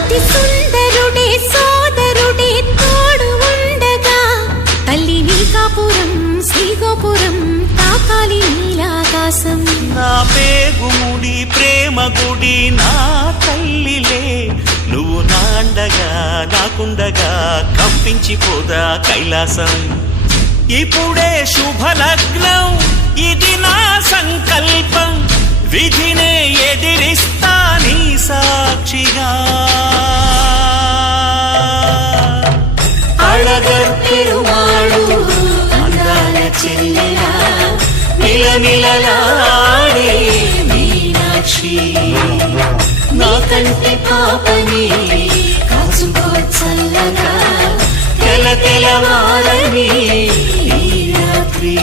అతి సుందరుడే సోదరుడే తోడు ఉండగా తల్లి నీకాపురం శ్రీగోపురం తాకాలి నీలాకాశం. నా పేగుముడి ప్రేమ గుడి నా తల్లిలే, నువ్వు నాండగా నాకుండగా కంపించిపోదా కైలాసం. ఇప్పుడే శుభలగ్నం ఇది నా సంకల్పం, విధినే ఎదిరిస్తా నీ సాక్షిగా. అళగర్ పెరుమాళు అందాల చెల్లెలా నిలనిలలాడే మీనాక్షి, నీ కంటి పాపని కాచుకో చల్లగా తెల తెలవారని ఈ రాత్రి.